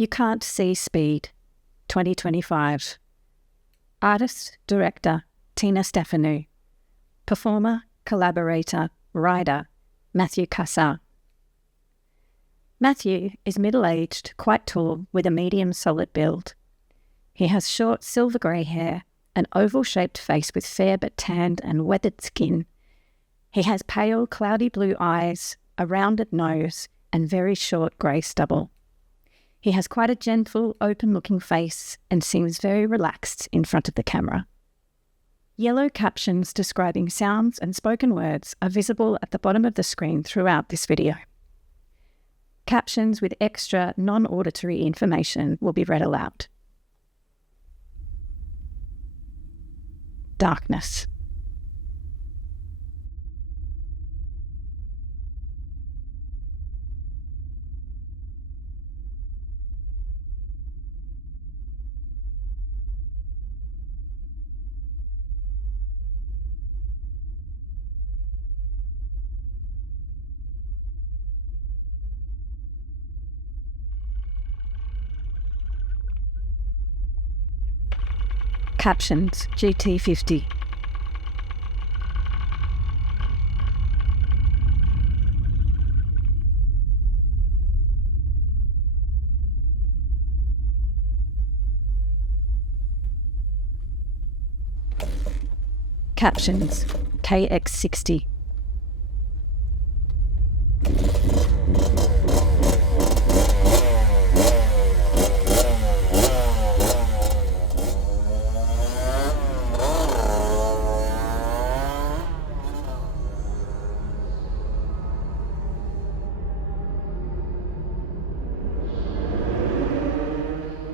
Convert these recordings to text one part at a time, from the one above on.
You Can't See Speed, 2025. Artist, director, Tina Stefanou. Performer, collaborator, writer, Matthew Cassar. Matthew is middle-aged, quite tall, with a medium solid build. He has short silver grey hair, an oval-shaped face with fair but tanned and weathered skin. He has pale, cloudy blue eyes, a rounded nose, and very short grey stubble. He has quite a gentle, open-looking face and seems very relaxed in front of the camera. Yellow captions describing sounds and spoken words are visible at the bottom of the screen throughout this video. Captions with extra non-auditory information will be read aloud. Darkness. Captions GT50. Captions KX60.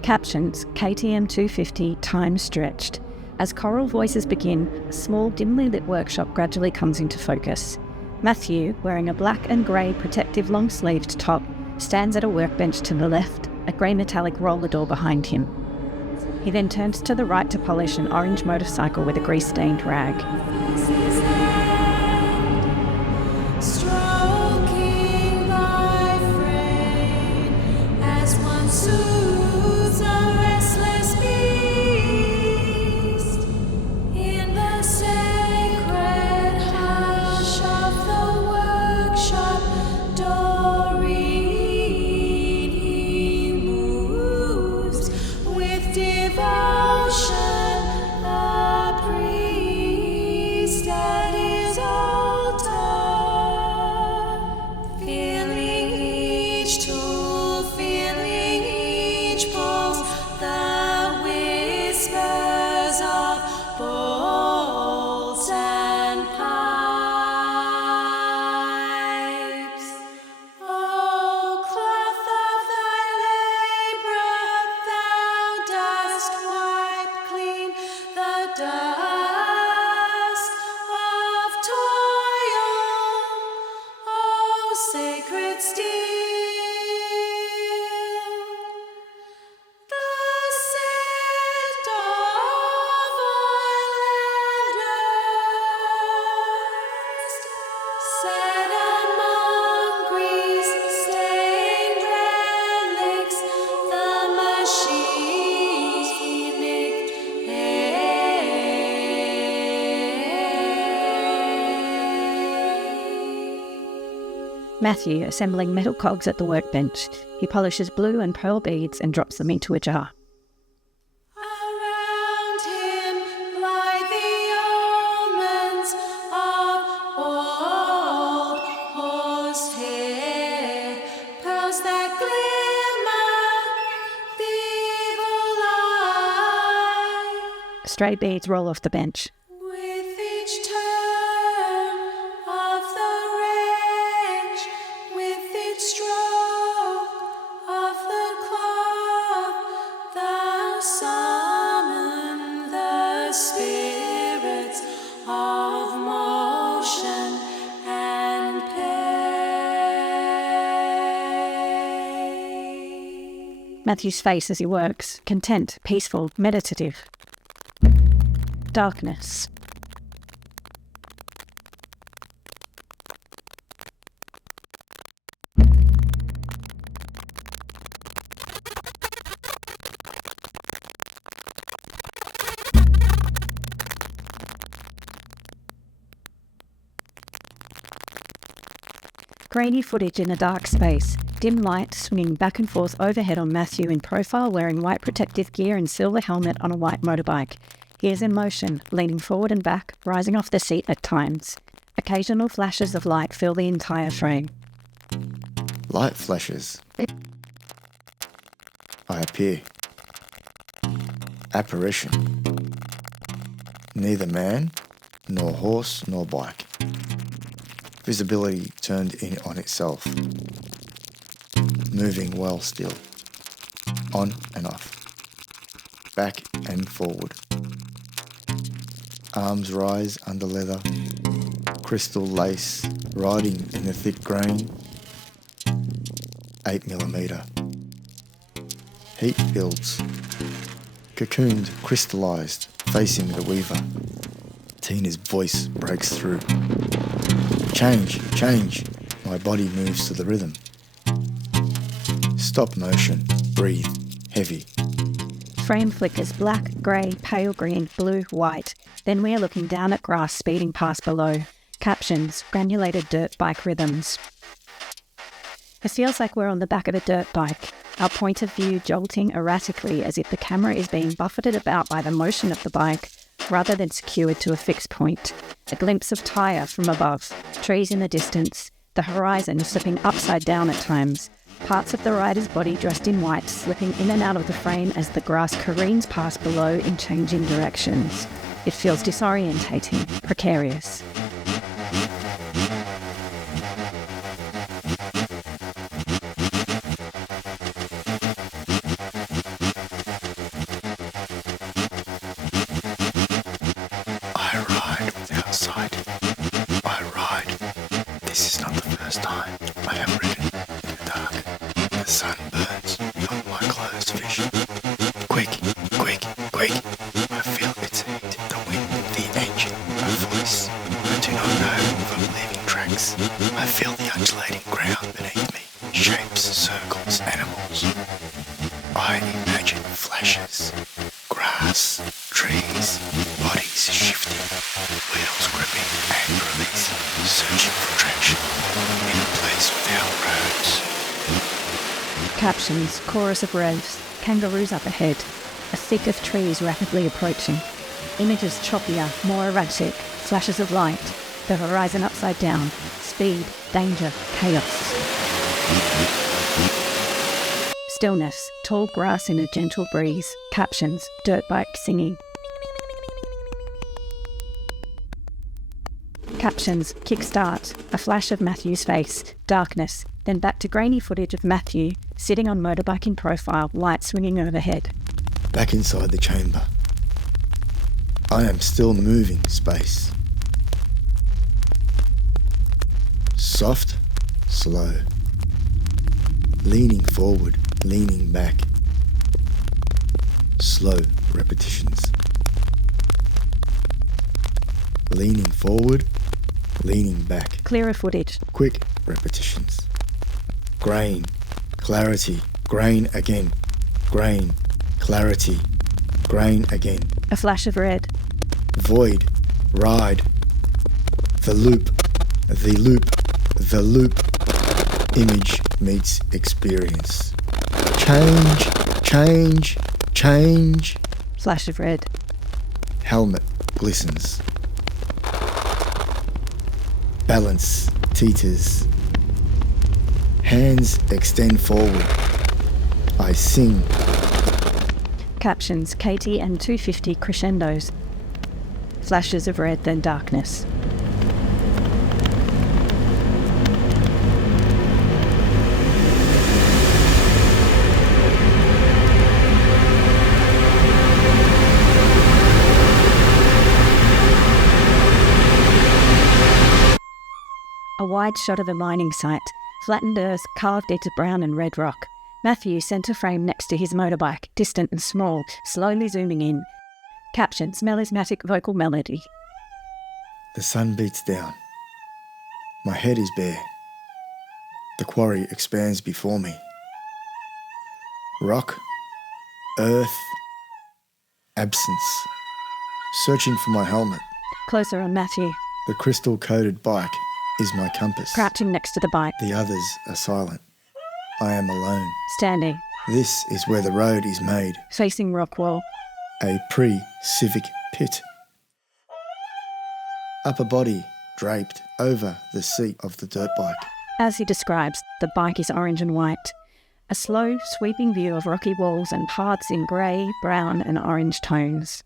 Captions KTM 250 time stretched. As choral voices begin, a small dimly lit workshop gradually comes into focus. Matthew, wearing a black and grey protective long-sleeved top, stands at a workbench to the left, a grey metallic roller door behind him. He then turns to the right to polish an orange motorcycle with a grease-stained rag. Stroking thy frame as one soothes a restless beast in the sacred hush of the workshop. Doreen, he moves with devotion, a priest at his altar, feeling each tool, feeling each pulse, the whispers of bolts and pipes. O cloth of thy labour, thou dost wipe clean the dust of toil, O sacred steel, the scent of oil and earth, set among grease-stained relics, the machinic Matthew assembling metal cogs at the workbench. He polishes blue and pearl beads and drops them into a jar. Around him lie the omens of old horsehair, pearls that glimmer, the evil eye. Stray beads roll off the bench. With each turn of the wrench, with each stroke of the clock, thou summon the spirits of motion and pain. Matthew's face as he works, content, peaceful, meditative. Darkness. Grainy footage in a dark space. Dim light swinging back and forth overhead on Matthew in profile, wearing white protective gear and silver helmet on a white motorbike. He is in motion, leaning forward and back, rising off the seat at times. Occasional flashes of light fill the entire frame. Light flashes. I appear. Apparition. Neither man, nor horse, nor bike. Visibility turned in on itself. Moving well still. On and off. Back and forward. Arms rise under leather. Crystal lace riding in the thick grain. 8mm. Heat builds. Cocooned, crystallized, facing the weaver. Tina's voice breaks through. Change, change. My body moves to the rhythm. Stop motion. Breathe. Heavy. Frame flickers black, grey, pale green, blue, white. Then we are looking down at grass speeding past below. Captions, granulated dirt bike rhythms. It feels like we're on the back of a dirt bike, our point of view jolting erratically as if the camera is being buffeted about by the motion of the bike rather than secured to a fixed point. A glimpse of tyre from above, trees in the distance, the horizon slipping upside down at times, parts of the rider's body dressed in white slipping in and out of the frame as the grass careens past below in changing directions. It feels disorientating, precarious. This is not the first time I have ridden in the dark. The sun burns beyond my closed vision. Quick, quick, quick. I feel its heat, the wind, the engine, my voice. I do not know if I'm leaving tracks. I feel the undulating ground beneath me. Shapes, circles, animals. I imagine flashes. Grass, trees, bodies shifting, wheels gripping and releasing, searching for traction in a place without roads. Captions, chorus of revs, kangaroos up ahead, a thick of trees rapidly approaching. Images choppier, more erratic, flashes of light, the horizon upside down, speed, danger, chaos. Stillness, tall grass in a gentle breeze. Captions, dirt bike singing. Captions, kickstart, a flash of Matthew's face, darkness, then back to grainy footage of Matthew, sitting on motorbike in profile, light swinging overhead. Back inside the chamber. I am still moving space. Soft, slow. Leaning forward, leaning back. Slow repetitions. Leaning forward, leaning back. Clearer footage. Quick repetitions. Grain, clarity, grain again. Grain, clarity, grain again. A flash of red. Void, ride. The loop, the loop, the loop. Image meets experience. Change, change, change. Flash of red. Helmet glistens. Balance teeters. Hands extend forward. I sing. Captions, Katie and 250 crescendos. Flashes of red, then darkness. A wide shot of a mining site, flattened earth carved into brown and red rock. Matthew centre frame next to his motorbike, distant and small, slowly zooming in. Captions, melismatic vocal melody. The sun beats down. My head is bare. The quarry expands before me. Rock, earth, absence. Searching for my helmet. Closer on Matthew. The crystal-coated bike. is my compass. Crouching next to the bike. The others are silent. I am alone. Standing. This is where the road is made. Facing rock wall. A pre-civic pit. Upper body draped over the seat of the dirt bike. As he describes, the bike is orange and white. A slow, sweeping view of rocky walls and paths in grey, brown and orange tones.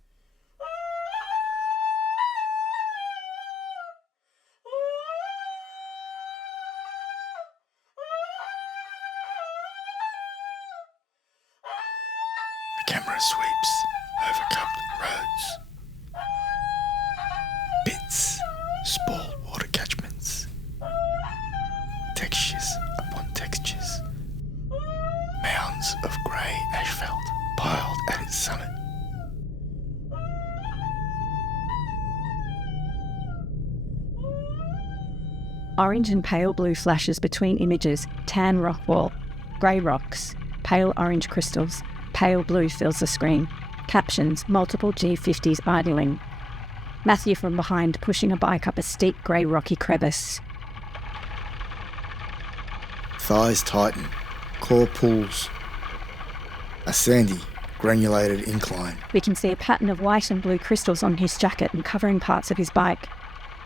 The camera sweeps over cupped roads. Bits, spalled water catchments. Textures upon textures. Mounds of grey asphalt piled at its summit. Orange and pale blue flashes between images, tan rock wall, grey rocks, pale orange crystals, pale blue fills the screen. Captions, multiple G50s idling. Matthew from behind pushing a bike up a steep grey rocky crevice. Thighs tighten, core pulls. A sandy, granulated incline. We can see a pattern of white and blue crystals on his jacket and covering parts of his bike.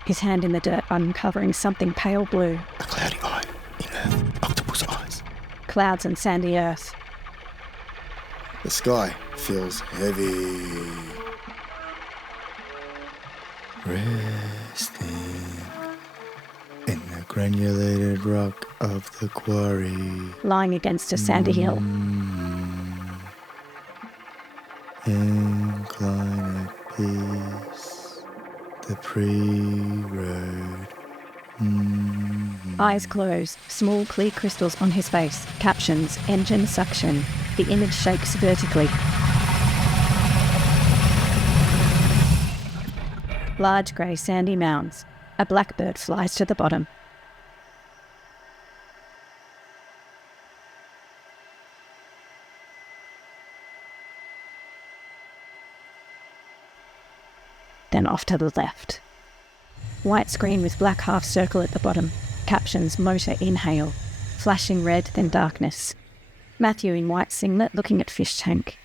His hand in the dirt uncovering something pale blue. A cloudy eye in earth, octopus eyes. Clouds and sandy earth. The sky feels heavy. Resting in the granulated rock of the quarry. Lying against a sandy hill. Incline at peace. The pre-road. Eyes closed, small clear crystals on his face. Captions, engine suction. The image shakes vertically. Large grey sandy mounds. A blackbird flies to the bottom. Then off to the left. White screen with black half circle at the bottom. Captions, motor inhale. Flashing red, then darkness. Matthew in white singlet looking at fish tank.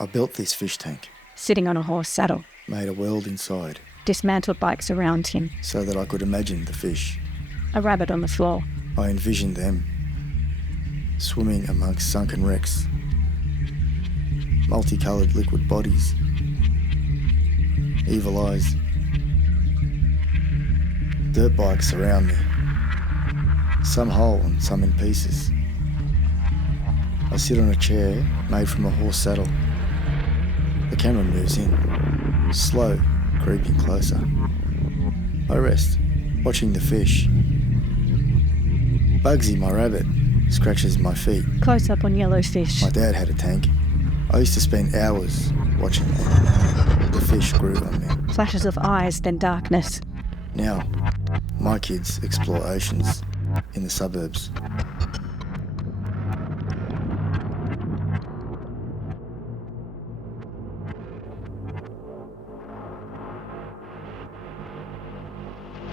I built this fish tank. Sitting on a horse saddle. Made a world inside. Dismantled bikes around him. So that I could imagine the fish. A rabbit on the floor. I envisioned them. Swimming amongst sunken wrecks. Multicoloured liquid bodies. Evil eyes. Dirt bikes around me. Some whole and some in pieces. I sit on a chair made from a horse saddle. The camera moves in, slow, creeping closer. I rest, watching the fish. Bugsy, my rabbit, scratches my feet. Close up on yellow fish. My dad had a tank. I used to spend hours watching them. The fish grew on me. Flashes of eyes, then darkness. Now, my kids explore oceans in the suburbs.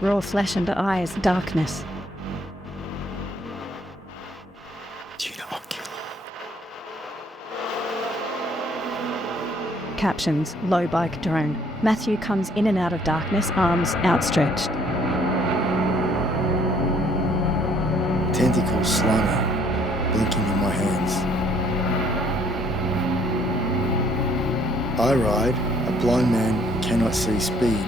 Raw flesh under eyes, darkness. Do you know what killer? Captions, low bike drone. Matthew comes in and out of darkness, arms outstretched. Tentacles slimy, blinking in my hands. I ride. A blind man cannot see speed.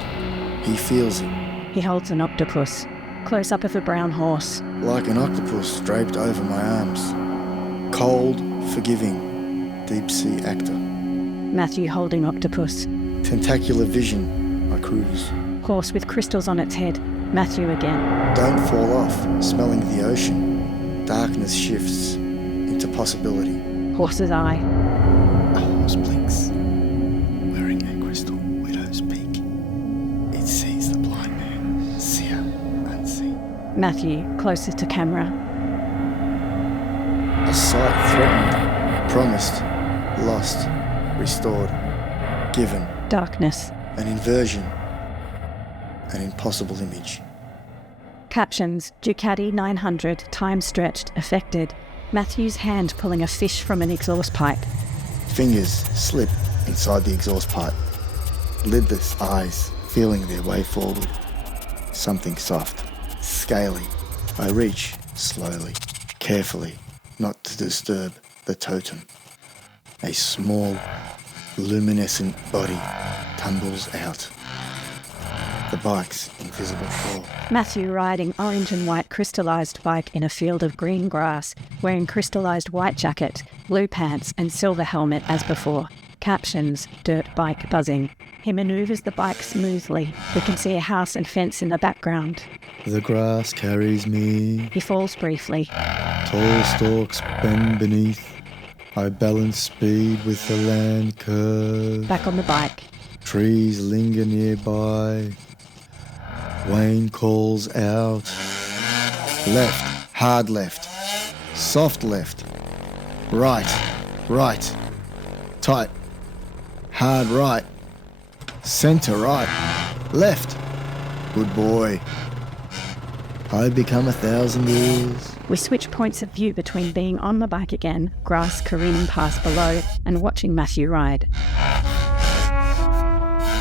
He feels it. He holds an octopus. Close up of a brown horse. Like an octopus draped over my arms. Cold, forgiving, deep-sea actor. Matthew holding octopus. Tentacular vision, I cruise. Horse with crystals on its head. Matthew again. Don't fall off, smelling the ocean. Darkness shifts into possibility. Horse's eye. A horse blinks, wearing a crystal widow's peak. It sees the blind man, seer, unseen. Matthew, closer to camera. A sight threatened, promised, lost, restored, given. Darkness. An inversion, an impossible image. Captions: Ducati 900, time stretched, affected. Matthew's hand pulling a fish from an exhaust pipe. Fingers slip inside the exhaust pipe. Lidless eyes feeling their way forward. Something soft, scaly. I reach slowly, carefully, not to disturb the totem. A small, luminescent body tumbles out. The bike's invisible floor. Matthew riding orange and white crystallised bike in a field of green grass, wearing crystallised white jacket, blue pants and silver helmet as before. Captions: dirt bike buzzing. He manoeuvres the bike smoothly. We can see a house and fence in the background. The grass carries me. He falls briefly. Tall stalks bend beneath. I balance speed with the land curve. Back on the bike. Trees linger nearby. Wayne calls out. Left, hard left. Soft left. Right, right. Tight. Hard right. Centre right. Left. Good boy. I become 1,000 years. We switch points of view between being on the bike again, grass careening past below, and watching Matthew ride.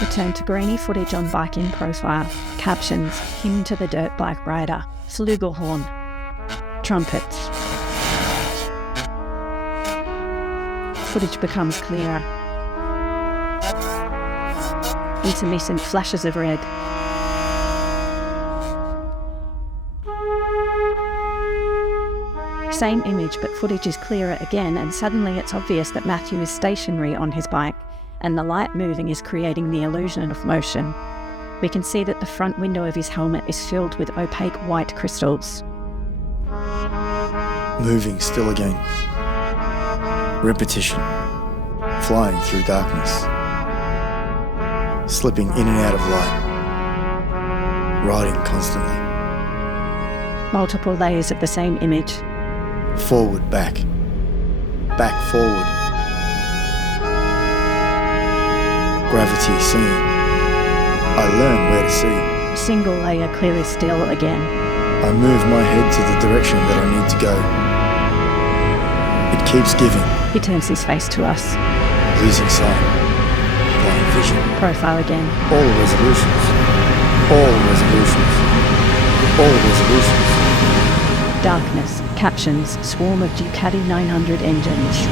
Return to grainy footage on bike in profile. Captions: hymn to the dirt bike rider. Flugelhorn. Trumpets. Footage becomes clearer. Intermittent flashes of red. Same image, but footage is clearer again, and suddenly it's obvious that Matthew is stationary on his bike, and the light moving is creating the illusion of motion. We can see that the front window of his helmet is filled with opaque white crystals. Moving still again. Repetition. Flying through darkness. Slipping in and out of light. Riding constantly. Multiple layers of the same image. Forward, back. Back, forward. Gravity seen. I learn where to see. Single layer clearly still again. I move my head to the direction that I need to go. It keeps giving. He turns his face to us. Losing sight. Blind vision. Profile again. All resolutions. All resolutions. All resolutions. Darkness. Captions: swarm of Ducati 900 engines.